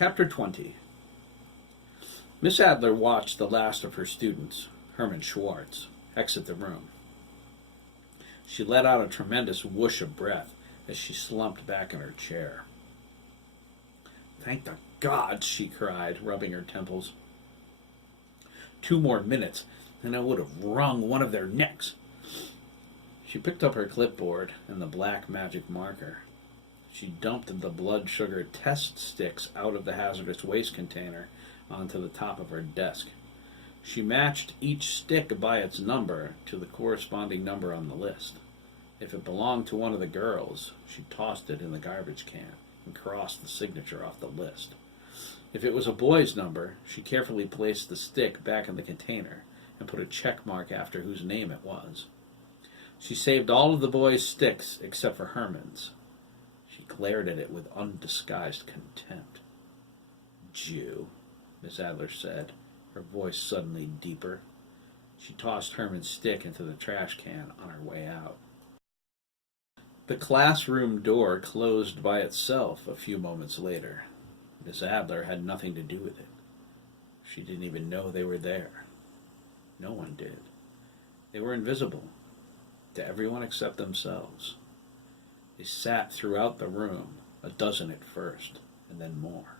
Chapter 20. Miss Adler watched the last of her students, Herman Schwartz, exit the room. She let out a tremendous whoosh of breath as she slumped back in her chair. "Thank the gods," she cried, rubbing her temples. 2 more minutes, and I would have wrung one of their necks. She picked up her clipboard and the black magic marker. She dumped the blood sugar test sticks out of the hazardous waste container onto the top of her desk. She matched each stick by its number to the corresponding number on the list. If it belonged to one of the girls, she tossed it in the garbage can and crossed the signature off the list. If it was a boy's number, she carefully placed the stick back in the container and put a check mark after whose name it was. She saved all of the boys' sticks except for Herman's. She glared at it with undisguised contempt. "Jew," Miss Adler said, her voice suddenly deeper. She tossed Herman's stick into the trash can on her way out. The classroom door closed by itself a few moments later. Miss Adler had nothing to do with it. She didn't even know they were there. No one did. They were invisible to everyone except themselves. They sat throughout the room, a dozen at first, and then more.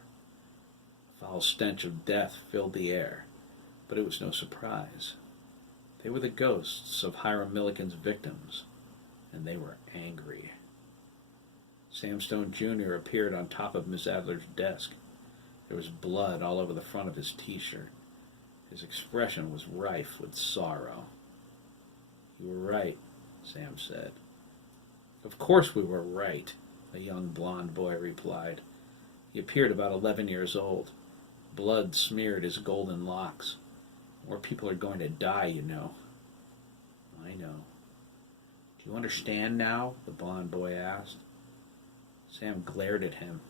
A foul stench of death filled the air, but it was no surprise. They were the ghosts of Hiram Milliken's victims, and they were angry. Sam Stone Jr. appeared on top of Miss Adler's desk. There was blood all over the front of his t-shirt. His expression was rife with sorrow. "You were right," Sam said. "Of course we were right," a young blond boy replied. He appeared about 11 years old. Blood smeared his golden locks. "More people are going to die, you know." "I know." "Do you understand now?" the blond boy asked. Sam glared at him.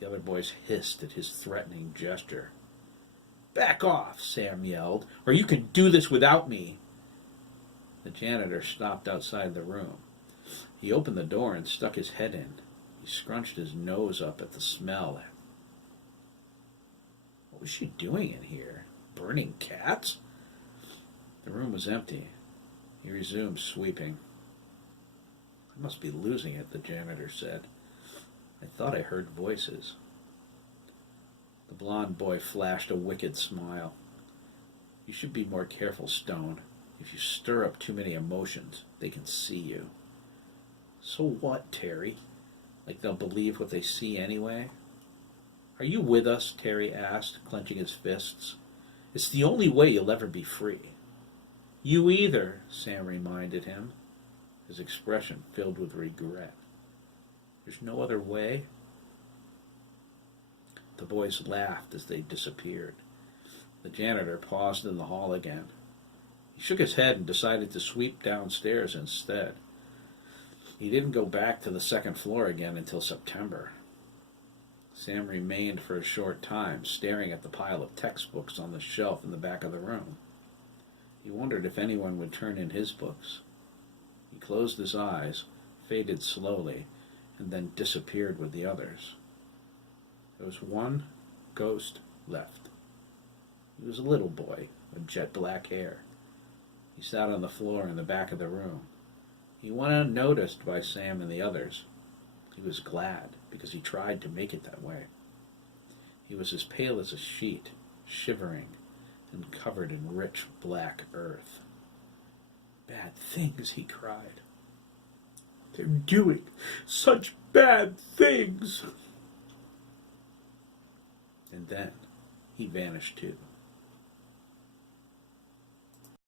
The other boys hissed at his threatening gesture. "Back off," Sam yelled, "or you can do this without me." The janitor stopped outside the room. He opened the door and stuck his head in. He scrunched his nose up at the smell. What was she doing in here? Burning cats? The room was empty. He resumed sweeping. "I must be losing it," the janitor said. "I thought I heard voices." The blond boy flashed a wicked smile. "You should be more careful, Stone. If you stir up too many emotions, they can see you." "So what, Terry? Like they'll believe what they see anyway?" "Are you with us?" Terry asked, clenching his fists. "It's the only way you'll ever be free." "You either," Sam reminded him, his expression filled with regret. "There's no other way?" The boys laughed as they disappeared. The janitor paused in the hall again. He shook his head and decided to sweep downstairs instead. He didn't go back to the second floor again until September. Sam remained for a short time, staring at the pile of textbooks on the shelf in the back of the room. He wondered if anyone would turn in his books. He closed his eyes, faded slowly, and then disappeared with the others. There was one ghost left. He was a little boy with jet black hair. He sat on the floor in the back of the room. He went unnoticed by Sam and the others. He was glad, because he tried to make it that way. He was as pale as a sheet, shivering, and covered in rich black earth. "Bad things," he cried. "They're doing such bad things." And then he vanished too.